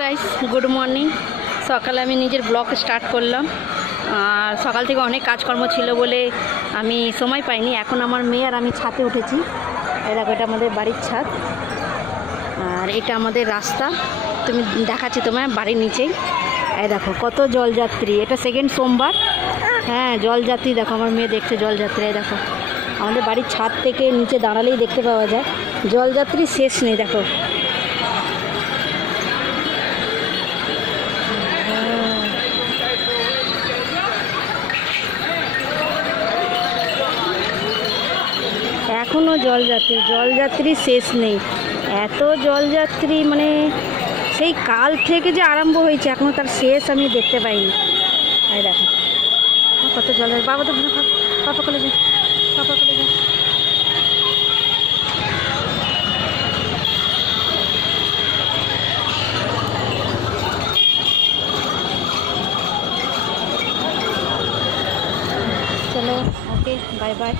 Guys, good morning. সকালে আমি নিজের ব্লগ স্টার্ট করলাম। আর সকাল থেকে অনেক কাজকর্ম ছিল বলে আমি সময় পাইনি। এখন আমার মেয়ে আর আমি ছাদে উঠেছি। এই দেখো, এটা আমাদের বাড়ির ছাদ আর এটা আমাদের রাস্তা। তুমি দেখাচ্ছি তোমায় বাড়ির নিচেই। এই দেখো কত জলযাত্রী, এটা সেকেন্ড সোমবার। হ্যাঁ, জলযাত্রী দেখো, আমার মেয়ে দেখছে জলযাত্রী। এই দেখো আমাদের বাড়ির ছাদ থেকে নিচে দাঁড়ালেই দেখতে পাওয়া যায় জলযাত্রী, শেষ নেই। দেখো এখনও জলযাত্রী শেষ নেই। এত জলযাত্রী, মানে সেই কাল থেকে যে আরম্ভ হয়েছে এখনও তার শেষ আমি দেখতে পাইনি। এই দেখো কত জল। বাবা তো পাপা কলে যায়, পাপা কলে যায়। চলো, ওকে, বাই বাই।